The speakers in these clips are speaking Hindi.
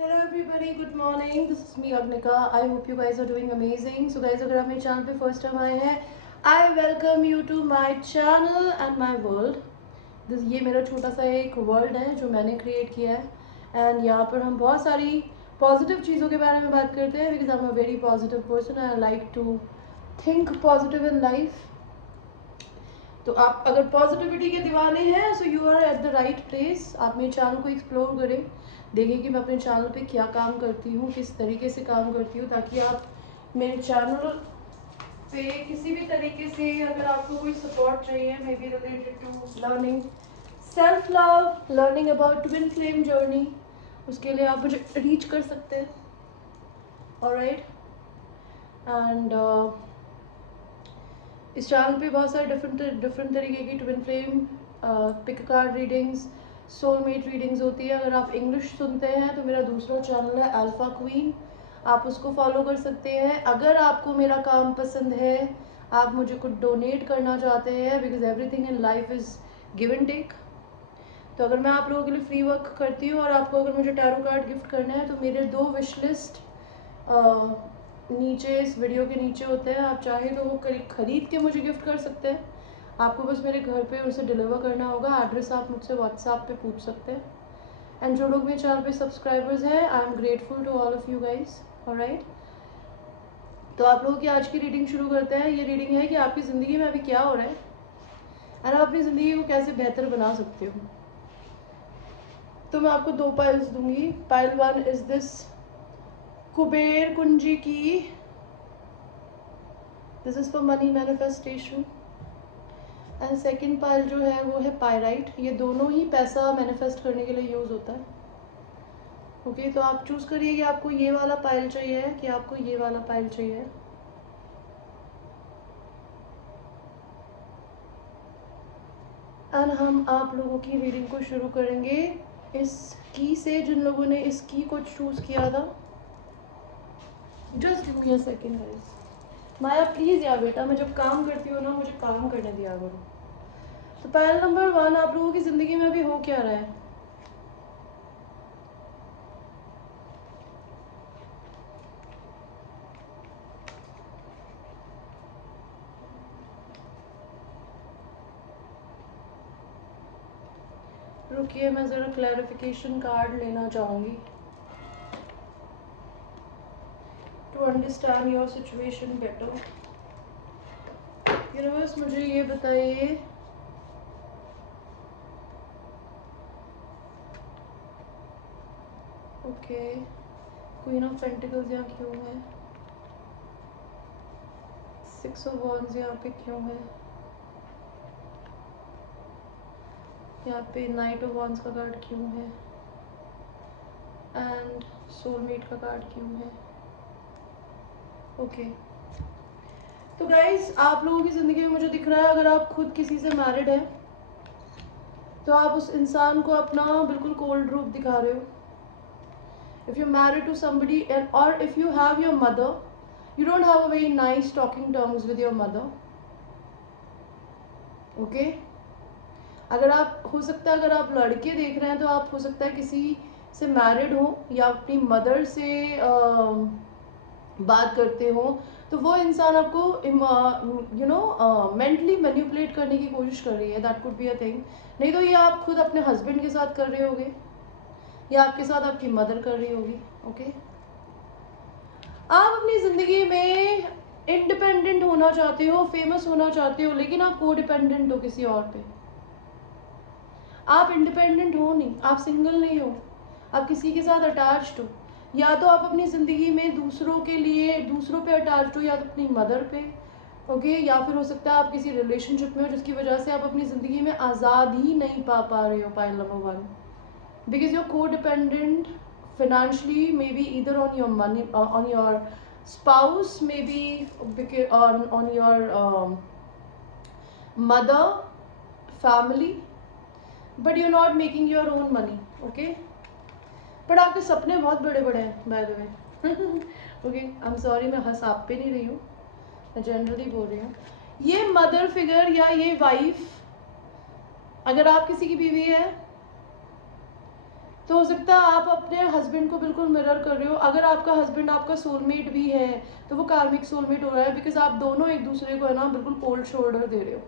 Hello everybody, good morning. This is me Agnika. I hope you guys are doing amazing. So guys, अगर आप मेरे चैनल पे फर्स्ट टाइम आए हैं, I welcome you to my channel and my world. ये मेरा छोटा सा एक वर्ल्ड है जो मैंने क्रिएट किया है एंड यहाँ पर हम बहुत सारी पॉजिटिव चीज़ों के बारे में बात करते हैं because I am a very positive person. I like to think positive in life. तो आप अगर पॉजिटिविटी के दीवाने हैं so you are at the right place. आप मेरे चैनल को एक्सप्लोर करें, देखें कि मैं अपने चैनल पे क्या काम करती हूँ, किस तरीके से काम करती हूँ, ताकि आप मेरे चैनल पे किसी भी तरीके से अगर आपको कोई सपोर्ट चाहिए maybe related to learning self love, learning about twin flame journey, उसके लिए आप मुझे रीच कर सकते हैं. ऑलराइट. एंड इस चैनल पे बहुत सारे डिफरेंट तरीके की twin flame pick card readings, soulmate readings होती है. अगर आप इंग्लिश सुनते हैं तो मेरा दूसरा चैनल है अल्फा क्वीन, आप उसको फॉलो कर सकते हैं. अगर आपको मेरा काम पसंद है, आप मुझे कुछ डोनेट करना चाहते हैं because everything in life is give and take. तो अगर मैं आप लोगों के लिए फ्री वर्क करती हूँ और आपको अगर मुझे टैरो कार्ड गिफ्ट करना है तो मेरे 2 विश लिस्ट नीचे इस वीडियो के नीचे होते हैं. आप चाहे तो वो खरीद के मुझे गिफ्ट कर सकते हैं. आपको बस मेरे घर पे उसे डिलीवर करना होगा. एड्रेस आप मुझसे व्हाट्सएप पे पूछ सकते हैं. एंड जो लोग मेरे चैनल पे सब्सक्राइबर्स हैं, I am grateful to all of you guys. Alright. तो आप लोगों की आज की रीडिंग शुरू करते हैं. ये रीडिंग है कि आपकी ज़िंदगी में अभी क्या हो रहा है और आप अपनी ज़िंदगी को कैसे बेहतर बना सकते हो. तो मैं आपको 2 पाइल्स दूंगी. पाइल 1 इज दिस कुबेर कुंजी की. This is for money manifestation. And second pile जो है वो है पायराइट. ये दोनों ही पैसा मैनिफेस्ट करने के लिए यूज़ होता है. ओके. तो आप चूज़ करिए कि आपको ये वाला पाइल चाहिए कि आपको ये वाला पाइल चाहिए. एंड हम आप लोगों की रीडिंग को शुरू करेंगे इस की से. जिन लोगों ने इस की को चूज़ किया था, just give me a second guys. Maya please यार बेटा, मैं जब काम करती हूँ ना मुझे काम करने दिया करो. तो पायल नंबर 1, आप लोगों की ज़िंदगी में अभी हो क्या रहा है. रुकिए, मैं ज़रा क्लैरिफिकेशन कार्ड लेना चाहूँगी to understand your situation better. Universe मुझे ये बताइए ओके. क्वीन ऑफ पेंटिकल्स यहाँ क्यों है, 6 ऑफ वॉन्ड्स यहाँ पे क्यों है, यहाँ पे नाइट ऑफ वॉन्ड्स का कार्ड क्यों है, एंड सोलमेट का कार्ड क्यों है. ओके. तो गाइज आप लोगों की ज़िंदगी में मुझे दिख रहा है अगर आप खुद किसी से मैरिड हैं तो आप उस इंसान को अपना बिल्कुल कोल्ड रूप दिखा रहे हो. If you married to somebody और if you have your mother, you don't have a very nice talking terms with your mother. Okay. अगर आप हो सकता है अगर आप लड़के देख रहे हैं तो आप हो सकता है किसी से मैरिड हो या अपनी मदर से बात करते हो तो वो इंसान आपको यू नो मेंटली मैनिपुलेट करने की कोशिश कर रही है. That could be a thing. नहीं तो ये आप खुद अपने हस्बैंड के साथ कर रहे होगे या आपके साथ आपकी मदर कर रही होगी. ओके. आप अपनी ज़िंदगी में इंडिपेंडेंट होना चाहते हो, फेमस होना चाहते हो, लेकिन आप को डिपेंडेंट हो किसी और पे. आप इंडिपेंडेंट हो नहीं, आप सिंगल नहीं हो, आप किसी के साथ अटैच्ड हो. या तो आप अपनी ज़िंदगी में दूसरों के लिए दूसरों पे अटैच्ड हो या तो अपनी मदर पे. ओके. या फिर हो सकता है आप किसी रिलेशनशिप में हो जिसकी वजह से आप अपनी ज़िंदगी में आज़ाद ही नहीं पा रहे हो. पाइल नंबर 1, बिकॉज योर को dependent financially, maybe either on your money, on your spouse, maybe on your mother, family, but you're not making your own money. Okay. but आपके सपने बहुत बड़े बड़े हैं by the way. okay. I'm sorry, मैं हंस आप पे नहीं रही हूँ, मैं जनरली बोल रही हूँ. ये मदर फिगर या ये वाइफ, अगर आप किसी की बीवी है तो हो सकता है आप अपने हस्बैंड को बिल्कुल मिरर कर रहे हो। अगर आपका हस्बैंड आपका सोलमेट भी है तो वो कार्मिक सोलमेट हो रहा है, बिकॉज आप दोनों एक दूसरे को है ना बिल्कुल कोल्ड शोल्डर दे रहे हो।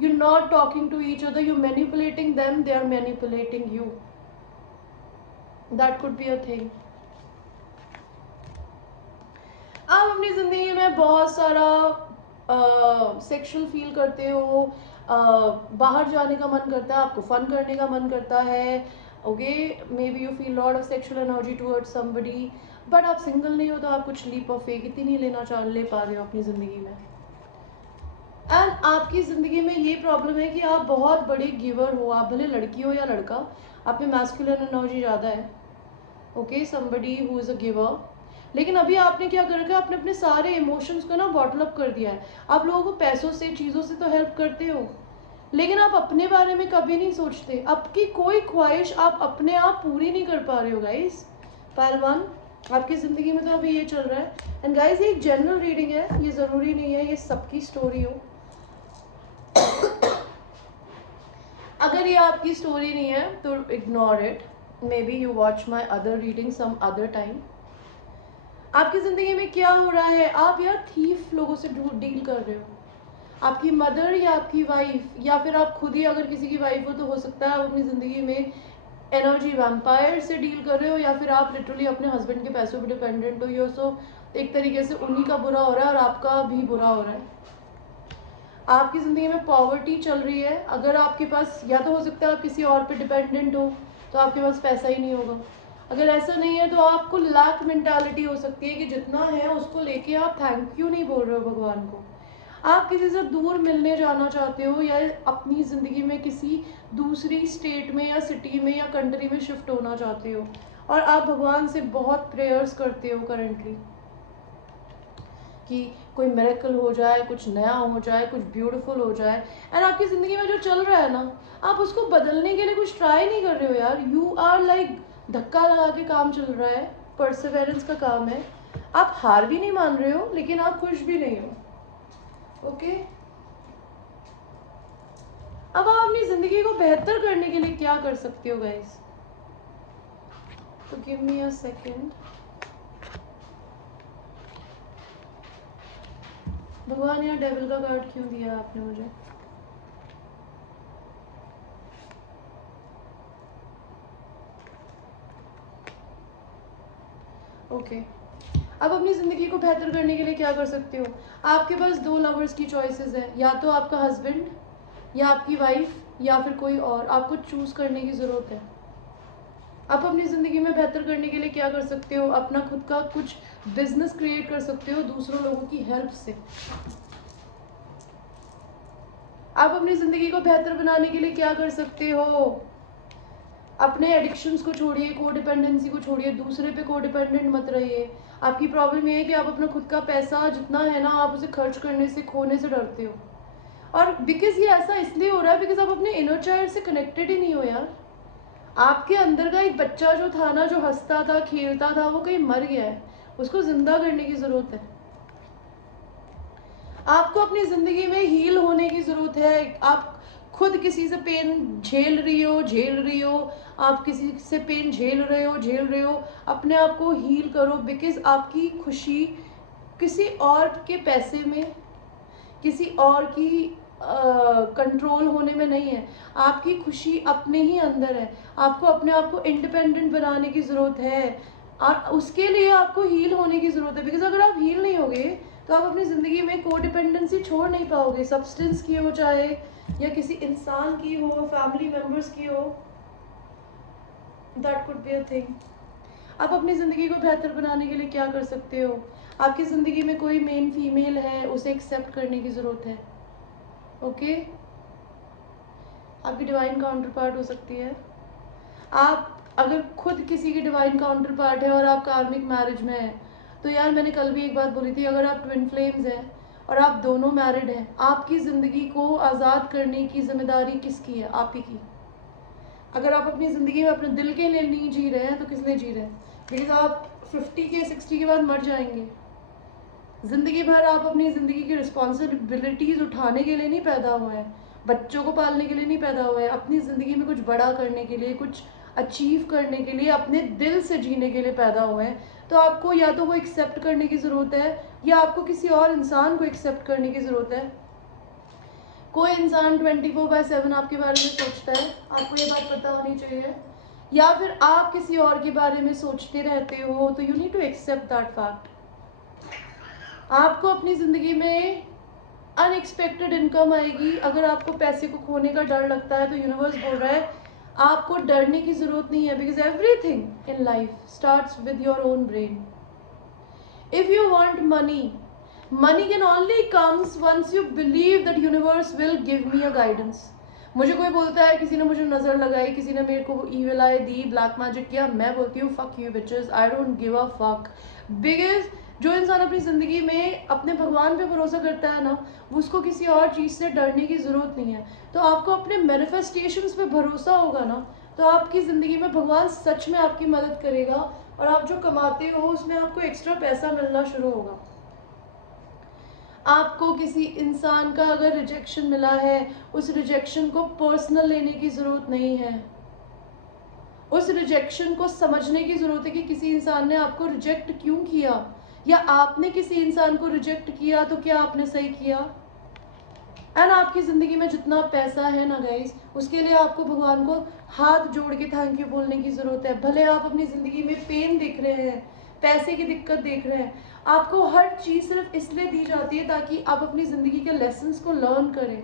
You not talking to each other, you manipulating them, they are manipulating you. That could be a thing. आप अपनी ज़िंदगी में बहुत सारा सेक्शुअल फील करते हो, बाहर जाने का मन करता है, आपको फन करने का मन करता है, okay, may be you feel lot of sexual energy towards somebody, but आप सिंगल नहीं हो तो आप कुछ लीप ऑफ फेथ ही नहीं ले पा रहे हो अपनी ज़िंदगी में। एंड आपकी ज़िंदगी में ये प्रॉब्लम है कि आप बहुत बड़े गिवर हो, आप भले लड़की हो या लड़का, आप में मैस्कुलिन एनर्जी ज़्यादा है, okay, somebody who is a giver. लेकिन अभी आपने क्या कर रखा है, आपने अपने सारे इमोशंस को ना बॉटल अप कर दिया है। आप लोगों को पैसों से, चीज़ों से तो हेल्प करते हो, लेकिन आप अपने बारे में कभी नहीं सोचते। आपकी कोई ख्वाहिश आप अपने आप पूरी नहीं कर पा रहे हो गाइस। पहलवान, आपकी ज़िंदगी में तो अभी ये चल रहा है। एंड गाइस, ये एक जनरल रीडिंग है, ये ज़रूरी नहीं है ये सबकी स्टोरी हो। अगर ये आपकी स्टोरी नहीं है तो ignore it, maybe you watch my other reading some other time. आपकी ज़िंदगी में क्या हो रहा है, आप यार थीफ लोगों से डील कर रहे हो। आपकी मदर या आपकी वाइफ, या फिर आप खुद ही अगर किसी की वाइफ हो तो हो सकता है आप अपनी ज़िंदगी में एनर्जी वैम्पायर से डील कर रहे हो, या फिर आप लिटरली अपने हस्बैंड के पैसों पर डिपेंडेंट हो। यो सो एक तरीके से उन्हीं का बुरा हो रहा है और आपका भी बुरा हो रहा है। आपकी ज़िंदगी में पॉवर्टी चल रही है। अगर आपके पास, या तो हो सकता है आप किसी और पे डिपेंडेंट हो तो आपके पास पैसा ही नहीं होगा। अगर ऐसा नहीं है तो आपको लैक मेंटालिटी हो सकती है कि जितना है उसको लेके आप थैंक यू नहीं बोल रहे हो भगवान को। आप किसी से दूर मिलने जाना चाहते हो, या अपनी ज़िंदगी में किसी दूसरी स्टेट में या सिटी में या कंट्री में शिफ्ट होना चाहते हो, और आप भगवान से बहुत प्रेयर्स करते हो करेंटली कि कोई मिरेकल हो जाए, कुछ नया हो जाए, कुछ ब्यूटीफुल हो जाए। एंड आपकी ज़िंदगी में जो चल रहा है ना, आप उसको बदलने के लिए कुछ ट्राई नहीं कर रहे हो यार। यू आर लाइक धक्का लगा के काम चल रहा है, परसिवेरेंस का काम है। आप हार भी नहीं मान रहे हो लेकिन आप खुश भी नहीं हो, ओके। अब आप अपनी ज़िंदगी को बेहतर करने के लिए क्या कर सकते हो गाइस? तो गिव मी अ सेकेंड। भगवान, यहाँ डेविल का कार्ड क्यों दिया आपने मुझे? ओके, अब अपनी ज़िंदगी को बेहतर करने के लिए क्या कर सकते हो? आपके पास दो लवर्स की चॉइसेस है, या तो आपका हस्बैंड या आपकी वाइफ या फिर कोई और। आपको चूज़ करने की ज़रूरत है। आप अपनी ज़िंदगी में बेहतर करने के लिए क्या कर सकते हो? अपना खुद का कुछ बिजनेस क्रिएट कर सकते हो दूसरों लोगों की हेल्प से। आप अपनी ज़िंदगी को बेहतर बनाने के लिए क्या कर सकते हो? अपने एडिक्शंस को छोड़िए, कोडिपेंडेंसी को छोड़िए, दूसरे पे कोडिपेंडेंट मत रहिए। आपकी प्रॉब्लम ये है कि आप अपना खुद का पैसा जितना है ना, आप उसे खर्च करने से, खोने से डरते हो। और बिकॉज ये ऐसा इसलिए हो रहा है बिकॉज आप अपने इनर चाइल्ड से कनेक्टेड ही नहीं हो यार। आपके अंदर का एक बच्चा जो था ना, जो हंसता था, खेलता था, वो कहीं मर गया है। उसको जिंदा करने की ज़रूरत है। आपको अपनी ज़िंदगी में हील होने की ज़रूरत है। आप खुद किसी से पेन झेल रही हो, आप किसी से पेन झेल रहे हो, अपने आप को हील करो। बिकॉज आपकी खुशी किसी और के पैसे में, किसी और की कंट्रोल होने में नहीं है। आपकी खुशी अपने ही अंदर है। आपको अपने आप को इंडिपेंडेंट बनाने की ज़रूरत है, और उसके लिए आपको हील होने की ज़रूरत है। बिकॉज अगर आप हील नहीं होगे तो आप अपनी ज़िंदगी में कोडिपेंडेंसी छोड़ नहीं पाओगे। सब्सटेंस की हो, चाहे या किसी इंसान की हो, फैमिली मेम्बर्स की हो, that could be a thing. आप अपनी ज़िंदगी को बेहतर बनाने के लिए क्या कर सकते हो? आपकी ज़िंदगी में कोई मेन फीमेल है, उसे एक्सेप्ट करने की ज़रूरत है, ओके। आपकी डिवाइन काउंटर पार्ट हो सकती है। आप अगर खुद किसी की डिवाइन काउंटर पार्ट है और आप कार्मिक मैरिज में है, तो यार मैंने कल भी एक बात बोली थी, अगर आप ट्विन फ्लेम्स हैं और आप दोनों मैरिड हैं, आपकी ज़िंदगी को आज़ाद करने की जिम्मेदारी किसकी है? आप ही की। अगर आप अपनी ज़िंदगी में अपने दिल के लिए नहीं जी रहे हैं तो किस लिए जी रहे हैं? बिकॉज आप 50 के 60 के बाद मर जाएंगे। ज़िंदगी भर आप अपनी ज़िंदगी की रिस्पॉन्सिबिलिटीज़ उठाने के लिए नहीं पैदा हुए हैं, बच्चों को पालने के लिए नहीं पैदा हुए हैं, अपनी ज़िंदगी में कुछ बड़ा करने के लिए, कुछ अचीव करने के लिए, अपने दिल से जीने के लिए पैदा हुए हैं, तो आपको या तो वो एक्सेप्ट करने की ज़रूरत है या आपको किसी और इंसान को एक्सेप्ट करने की ज़रूरत है। कोई इंसान 24/7 आपके बारे में सोचता है, आपको ये बात पता होनी चाहिए, या फिर आप किसी और के बारे में सोचते रहते हो, तो you need to accept that fact. आपको अपनी ज़िंदगी में अनएक्सपेक्टेड इनकम आएगी। अगर आपको पैसे को खोने का डर लगता है तो यूनिवर्स बोल रहा है आपको डरने की ज़रूरत नहीं है, because everything in life starts with your own brain. If you want money, money can only comes once you believe that universe will give me a guidance. मुझे कोई बोलता है, किसी ने मुझे नज़र लगाई, किसी ने मेरे को ईविल आई दी, ब्लैक मैजिक किया, मैं बोलती हूँ fuck you bitches, I don't give a fuck. Because जो इंसान अपनी ज़िंदगी में अपने भगवान पे भरोसा करता है ना, उसको किसी और चीज़ से डरने की ज़रूरत नहीं है। तो आपको अपने मैनिफेस्टेशंस पे भरोसा होगा ना, तो आपकी ज़िंदगी में भगवान सच में आपकी मदद करेगा, और आप जो कमाते हो उसमें आपको एक्स्ट्रा पैसा मिलना शुरू होगा। आपको किसी इंसान का अगर रिजेक्शन मिला है, उस रिजेक्शन को पर्सनल लेने की ज़रूरत नहीं है। उस रिजेक्शन को समझने की ज़रूरत है कि किसी इंसान ने आपको रिजेक्ट क्यों किया, या आपने किसी इंसान को रिजेक्ट किया तो क्या आपने सही किया। एंड आपकी ज़िंदगी में जितना पैसा है ना गाइस, उसके लिए आपको भगवान को हाथ जोड़ के थैंक यू बोलने की ज़रूरत है। भले आप अपनी ज़िंदगी में पेन देख रहे हैं, पैसे की दिक्कत देख रहे हैं, आपको हर चीज़ सिर्फ इसलिए दी जाती है ताकि आप अपनी ज़िंदगी के लेसन्स को लर्न करें।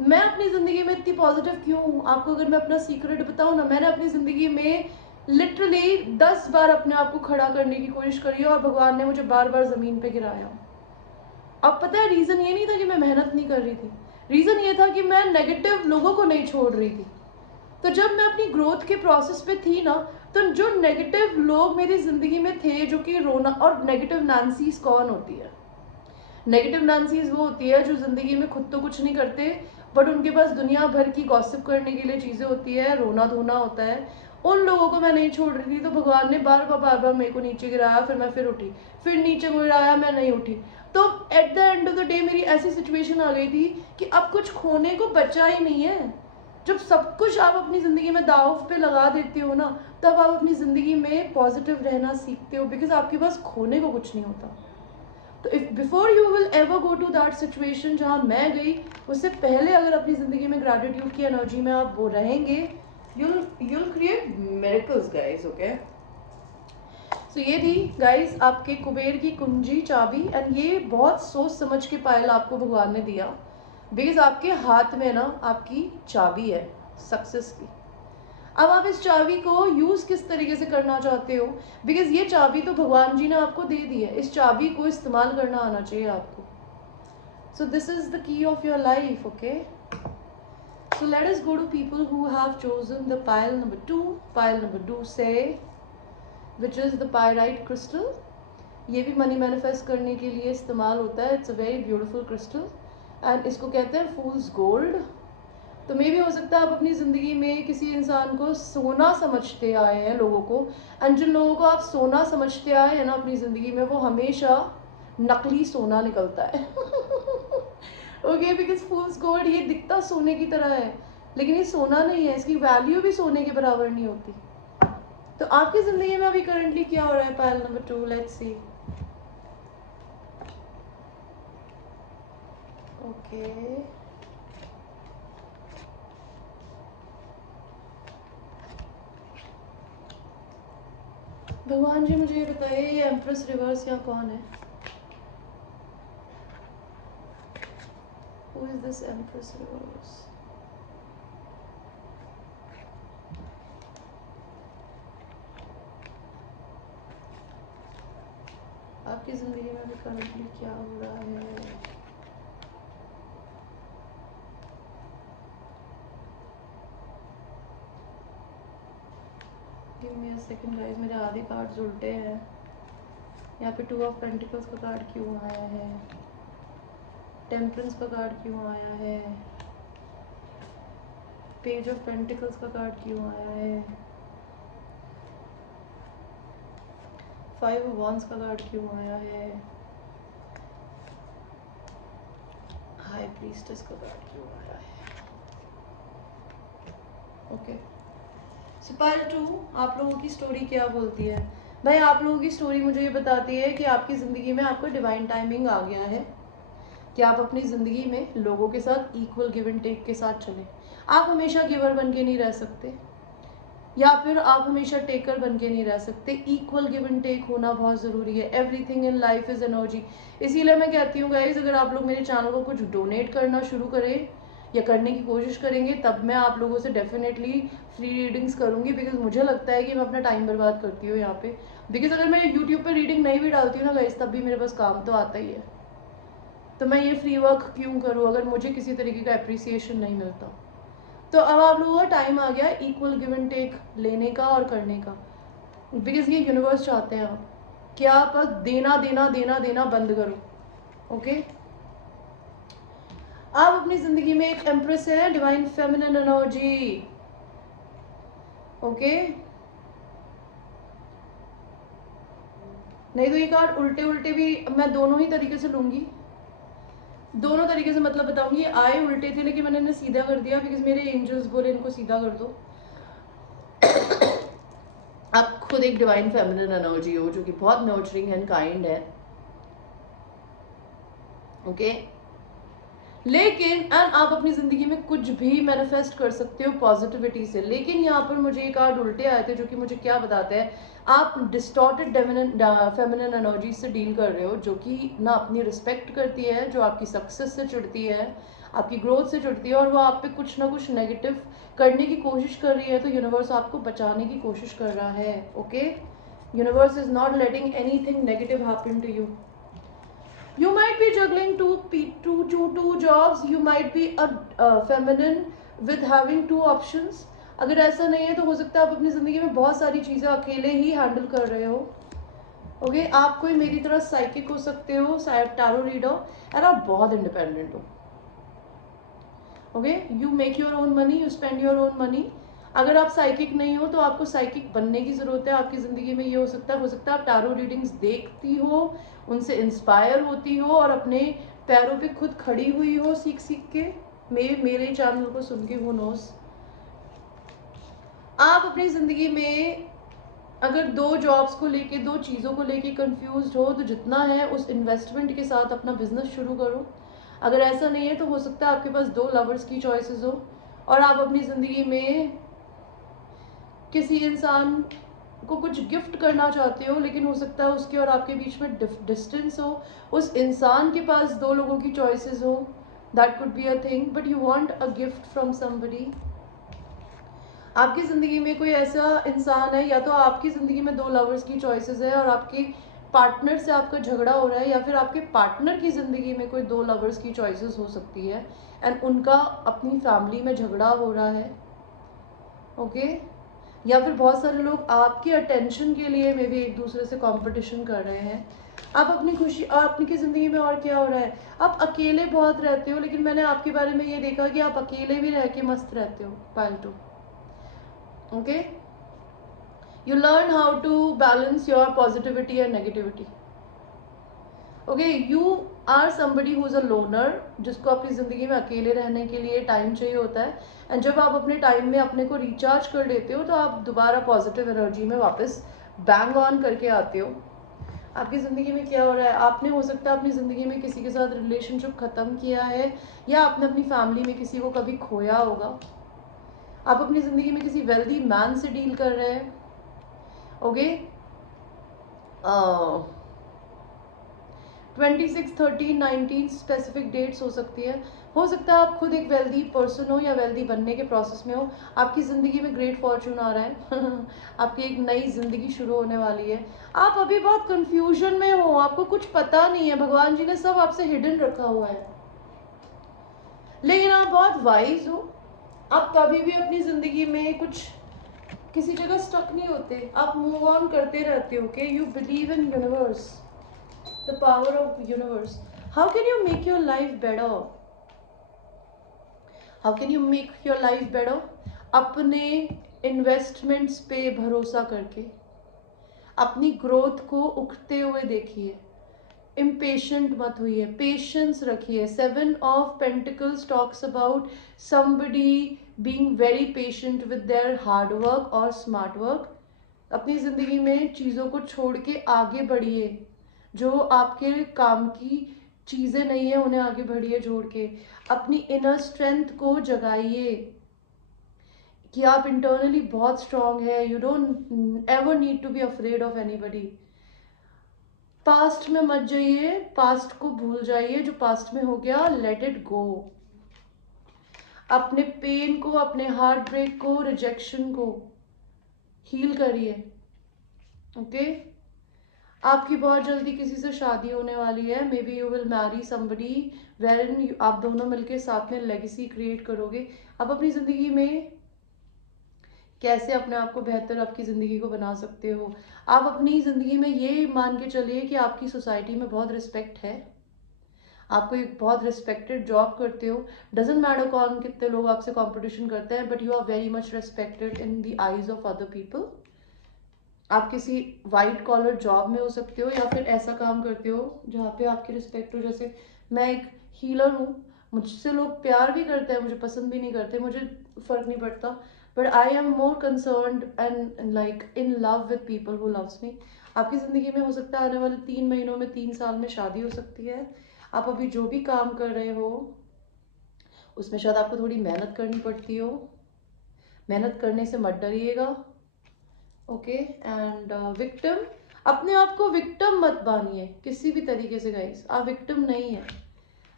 मैं अपनी ज़िंदगी में इतनी पॉजिटिव क्यों हूँ, आपको अगर मैं अपना सीक्रेट बताऊँ ना, मैंने अपनी ज़िंदगी में लिटरली 10 बार अपने आप को खड़ा करने की कोशिश करी है, और भगवान ने मुझे बार बार ज़मीन पे गिराया। अब पता है, रीज़न ये नहीं था कि मैं मेहनत नहीं कर रही थी, रीज़न ये था कि मैं नेगेटिव लोगों को नहीं छोड़ रही थी। तो जब मैं अपनी ग्रोथ के प्रोसेस पे थी ना, तो जो नेगेटिव लोग मेरी ज़िंदगी में थे, जो कि रोना, और नेगेटिव नांसीज कौन होती है? नेगेटिव नांसीज वो होती है जो ज़िंदगी में खुद तो कुछ नहीं करते, बट उनके पास दुनिया भर की गॉसिप करने के लिए चीज़ें होती है, रोना धोना होता है। उन लोगों को मैं नहीं छोड़ रही थी, तो भगवान ने बार बार मेरे को नीचे गिराया, फिर मैं फिर उठी, फिर नीचे गिराया, मैं नहीं उठी। तो at the end of the day मेरी ऐसी सिचुएशन आ गई थी कि अब कुछ खोने को बचा ही नहीं है। जब सब कुछ आप अपनी ज़िंदगी में दाव पे लगा देते हो ना, तब आप अपनी ज़िंदगी में पॉजिटिव रहना सीखते हो, बिकॉज आपके पास खोने को कुछ नहीं होता। तो if before you will ever go to that situation जहाँ मैं गई, उससे पहले अगर अपनी ज़िंदगी में ग्रेटिट्यूड की एनर्जी में आप वो रहेंगे, you'll create miracles guys, okay? सो ये थी गाइस आपके कुबेर की कुंजी चाबी, एंड ये बहुत सोच समझ के पायल आपको भगवान ने दिया, बिकॉज आपके हाथ में ना आपकी चाबी है सक्सेस की। अब आप इस चाबी को यूज़ किस तरीके से करना चाहते हो, बिकॉज ये चाबी तो भगवान जी ने आपको दे दी है, इस चाबी को इस्तेमाल करना आना चाहिए आपको। So this is the key of your life, okay? So let us go to people who have chosen the pile number 2. Pile number 2 से which is the pyrite crystal. ये भी मनी मैनिफेस्ट करने के लिए इस्तेमाल होता है। It's a very beautiful crystal, and इसको कहते हैं फूल्स गोल्ड। तो मे भी हो सकता है आप अपनी ज़िंदगी में किसी इंसान को सोना समझते आए हैं लोगों को, एंड जिन लोगों को आप सोना समझते आए हैं ना अपनी ज़िंदगी में, वो हमेशा नकली सोना निकलता है। ओके, बिकॉज फूल्स गोल्ड ये दिखता सोने की तरह है, लेकिन ये सोना नहीं है, इसकी वैल्यू भी सोने के बराबर नहीं होती। तो आपकी ज़िंदगी में अभी करंटली क्या हो रहा है? Pile number 2, let's see. Okay, भगवान जी मुझे ये बताइए, ये एम्प्रेस रिवर्स यहाँ कौन है? Who is this Empress Reverse? आपकी ज़िंदगी में भी करंटली क्या हो रहा है? Give me a second guys, मेरे आधे कार्ड्स उल्टे हैं। यहाँ पे 2 ऑफ पेंटिकल्स का कार्ड क्यों आया है? टेम्परेंस का कार्ड क्यों आया है? पेज ऑफ पेंटिकल्स का कार्ड क्यों आया है? 5 ऑफ वॉन्ड्स का कार्ड क्यों आया है? हाई प्रीस्टेस का कार्ड क्यों आया है? ओके, सो पार्ट 2 आप लोगों की स्टोरी क्या बोलती है। भाई आप लोगों की स्टोरी मुझे ये बताती है कि आपकी ज़िंदगी में आपको डिवाइन टाइमिंग आ गया है कि आप अपनी ज़िंदगी में लोगों के साथ इक्वल गिव एंड टेक के साथ चलें। आप हमेशा गिवर बन के नहीं रह सकते, या फिर आप हमेशा टेकर बन के नहीं रह सकते। इक्वल गिव एंड टेक होना बहुत ज़रूरी है। Everything in life is energy. इसीलिए मैं कहती हूँ गाइज, अगर आप लोग मेरे चैनल को कुछ डोनेट करना शुरू करें या करने की कोशिश करेंगे, तब मैं आप लोगों से डेफिनेटली फ्री रीडिंग्स करूँगी। बिकॉज मुझे लगता है कि मैं अपना टाइम बर्बाद करती हूँ यहाँ पे। बिकॉज अगर मैं यूट्यूब पर रीडिंग नहीं भी डालती हूँ ना गाइज, तब भी मेरे पास काम तो आता ही है। तो मैं ये फ्री वर्क क्यों करूँ अगर मुझे किसी तरीके का अप्रिसिएशन नहीं मिलता। तो अब आप लोगों का टाइम आ गया इक्वल गिव एंड टेक लेने का और करने का। बिकॉज ये यूनिवर्स चाहते हैं आप कि आप बस देना देना देना देना बंद करो। ओके, आप अपनी जिंदगी में एक एम्प्रेस है, डिवाइन फेमिनिन एनर्जी। ओके, नहीं तो ये कार्ड उल्टे उल्टे भी मैं दोनों ही तरीके से लूंगी, दोनों तरीके से मतलब बताऊंगी। आए उल्टे थे लेकिन मैंने इन्हें सीधा कर दिया बिकॉज मेरे एंजल्स बोले इनको सीधा कर दो। आप खुद एक डिवाइन फेमिनिन एनर्जी हो जो कि बहुत नर्चरिंग एंड काइंड है। ओके, लेकिन एंड आप अपनी ज़िंदगी में कुछ भी मैनिफेस्ट कर सकते हो पॉजिटिविटी से। लेकिन यहाँ पर मुझे एक कार्ड उल्टे आए थे जो कि मुझे क्या बताते हैं, आप डिस्टॉर्टेड फेमिनिन एनर्जी से डील कर रहे हो, जो कि ना अपनी रिस्पेक्ट करती है, जो आपकी सक्सेस से चिढ़ती है, आपकी ग्रोथ से चिढ़ती है, और वो आप पे कुछ ना कुछ नेगेटिव करने की कोशिश कर रही है। तो यूनिवर्स आपको बचाने की कोशिश कर रहा है। Okay, universe is not letting anything negative happen to you. You might be juggling two jobs. You might be a feminine with having two options. अगर ऐसा नहीं है तो हो सकता है आप अपनी ज़िंदगी में बहुत सारी चीज़ें अकेले ही हैंडल कर रहे हो। ओके, आप कोई मेरी तरह साइकिक हो सकते हो, टैरो रीडर, और आप बहुत इंडिपेंडेंट हो। Okay, you make your own money, you spend your own money. अगर आप साइकिक नहीं हो तो आपको साइकिक बनने की ज़रूरत है। आपकी ज़िंदगी में ये हो सकता है आप टैरो रीडिंग्स देखती हो, उनसे इंस्पायर होती हो और अपने पैरों पे खुद खड़ी हुई हो सीख सीख के। मेरे चैनल को सुन के, वो नोस आप अपनी ज़िंदगी में अगर दो जॉब्स को लेके, दो चीज़ों को लेके कंफ्यूज हो, तो जितना है उस इन्वेस्टमेंट के साथ अपना बिजनेस शुरू करो। अगर ऐसा नहीं है तो हो सकता है आपके पास दो लवर्स की चॉइसेस हो और आप अपनी ज़िंदगी में किसी इंसान को कुछ गिफ्ट करना चाहते हो, लेकिन हो सकता है उसके और आपके बीच में डिस्टेंस हो। उस इंसान के पास दो लोगों की चॉइसेस हो, that could be a thing, but you want a gift from somebody. आपकी ज़िंदगी में कोई ऐसा इंसान है, या तो आपकी ज़िंदगी में दो लवर्स की चॉइसेस है और आपके पार्टनर से आपका झगड़ा हो रहा है, या फिर आपके पार्टनर की ज़िंदगी में कोई दो लवर्स की चॉइसेस हो सकती है एंड उनका अपनी फैमिली में झगड़ा हो रहा है। ओके, या फिर बहुत सारे लोग आपके अटेंशन के लिए मे भी एक दूसरे से कंपटीशन कर रहे हैं। आप अपनी खुशी और अपनी की ज़िंदगी में और क्या हो रहा है, आप अकेले बहुत रहते हो, लेकिन मैंने आपके बारे में ये देखा कि आप अकेले भी रह के मस्त रहते हो। पाल्टू। Okay, you learn how to balance your positivity and negativity. Okay, you are somebody who is a loner, जिसको अपनी ज़िंदगी में अकेले रहने के लिए टाइम चाहिए होता है, एंड जब आप अपने टाइम में अपने को रिचार्ज कर लेते हो तो आप दोबारा पॉजिटिव एनर्जी में वापस बैंग ऑन करके आते हो। आपकी ज़िंदगी में क्या हो रहा है, आपने हो सकता है अपनी ज़िंदगी में किसी के साथ रिलेशनशिप ख़त्म किया है, या आपने अपनी फैमिली में किसी को कभी खोया होगा। आप अपनी ज़िंदगी में किसी वेल्दी मैन से डील कर रहे हैं। ओके, 26, 13, 19 स्पेसिफिक डेट्स हो सकती है। हो सकता है आप खुद एक वेल्दी पर्सन हो या वेल्दी बनने के प्रोसेस में हो। आपकी ज़िंदगी में ग्रेट फॉर्चून आ रहा है आपकी एक नई ज़िंदगी शुरू होने वाली है। आप अभी बहुत कंफ्यूजन में हो, आपको कुछ पता नहीं है, भगवान जी ने सब आपसे हिडन रखा हुआ है, लेकिन आप बहुत वाइज हो। आप कभी भी अपनी ज़िंदगी में कुछ किसी जगह स्टक नहीं होते, आप मूव ऑन करते रहते हो। Okay, you believe in universe, the power of universe. How can you make your life better? How can you make your life better? अपने इन्वेस्टमेंट्स पे भरोसा करके अपनी ग्रोथ को उठते हुए देखिए। इम्पेशेंट मत होइए, पेशेंस रखिए। 7 of pentacles talks about somebody being very patient with their hard work और स्मार्ट वर्क। अपनी ज़िंदगी में चीज़ों को छोड़ के आगे बढ़िए, जो आपके काम की चीज़ें नहीं है उन्हें आगे बढ़िए जोड़ के। अपनी इनर स्ट्रेंथ को जगाइए कि आप इंटरनली बहुत स्ट्रांग है। You don't ever need to be afraid of anybody. Past में मत जाइए, पास्ट को भूल जाइए, जो पास्ट में हो गया लेट इट गो। अपने पेन को, अपने हार्ट ब्रेक को, रिजेक्शन को हील करिए। ओके आपकी बहुत जल्दी किसी से शादी होने वाली है। Maybe you will marry somebody where आप दोनों मिलके साथ में लेगेसी क्रिएट करोगे। आप अपनी ज़िंदगी में कैसे अपने आप को बेहतर आपकी ज़िंदगी को बना सकते हो। आप अपनी ज़िंदगी में ये मान के चलिए कि आपकी सोसाइटी में बहुत रिस्पेक्ट है, आपको एक बहुत रिस्पेक्टेड जॉब करते हो। डजेंट मैटर कौन कितने लोग आपसे कंपटीशन करते हैं, but you are very much respected in the eyes of other people. आप किसी वाइट कॉलर जॉब में हो सकते हो या फिर ऐसा काम करते हो जहाँ पे आपकी रिस्पेक्ट हो। जैसे मैं एक हीलर हूँ, मुझसे लोग प्यार भी करते हैं, मुझे पसंद भी नहीं करते, मुझे फ़र्क नहीं पड़ता, but I am more concerned and like in love with people who loves me. आपकी ज़िंदगी में हो सकता है आने वाले 3 महीनों में, 3 साल में शादी हो सकती है। आप अभी जो भी काम कर रहे हो उसमें शायद आपको थोड़ी मेहनत करनी पड़ती हो। मेहनत करने से मत डरिएगा। ओके एंड विक्टिम, अपने आप को विक्टिम मत बानिए किसी भी तरीके से गाइस। आप विक्टिम नहीं है।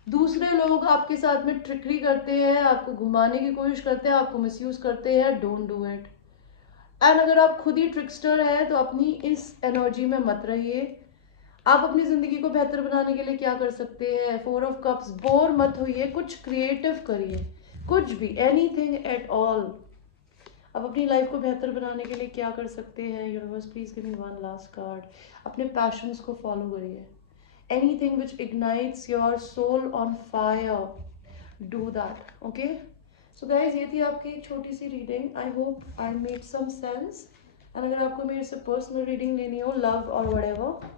दूसरे लोग आपके साथ में ट्रिकरी करते हैं, आपको घुमाने की कोशिश करते हैं, आपको मिसयूज करते हैं, डोंट डू इट। एंड अगर आप खुद ही ट्रिकस्टर है तो अपनी इस एनर्जी में मत रहिए। आप अपनी जिंदगी को बेहतर बनाने के लिए क्या कर सकते हैं? 4 ऑफ कप्स, बोर मत होइए, कुछ क्रिएटिव करिए, कुछ भी, एनीथिंग एट ऑल। अब अपनी लाइफ को बेहतर बनाने के लिए क्या कर सकते हैं? Universe please give me one last card. अपने पैशंस को फॉलो करिए। Anything which ignites your soul on fire, do that. Okay so guys, ये थी आपकी एक छोटी सी reading. I hope I made some sense. And अगर आपको मेरे से पर्सनल रीडिंग लेनी हो, लव और whatever,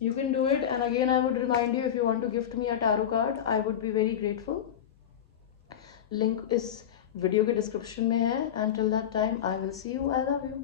you can do it. And again I would remind you, if you want to gift me a tarot card, I would be very grateful. Link इस वीडियो के डिस्क्रिप्शन में है। And till that time I will see you. I love you.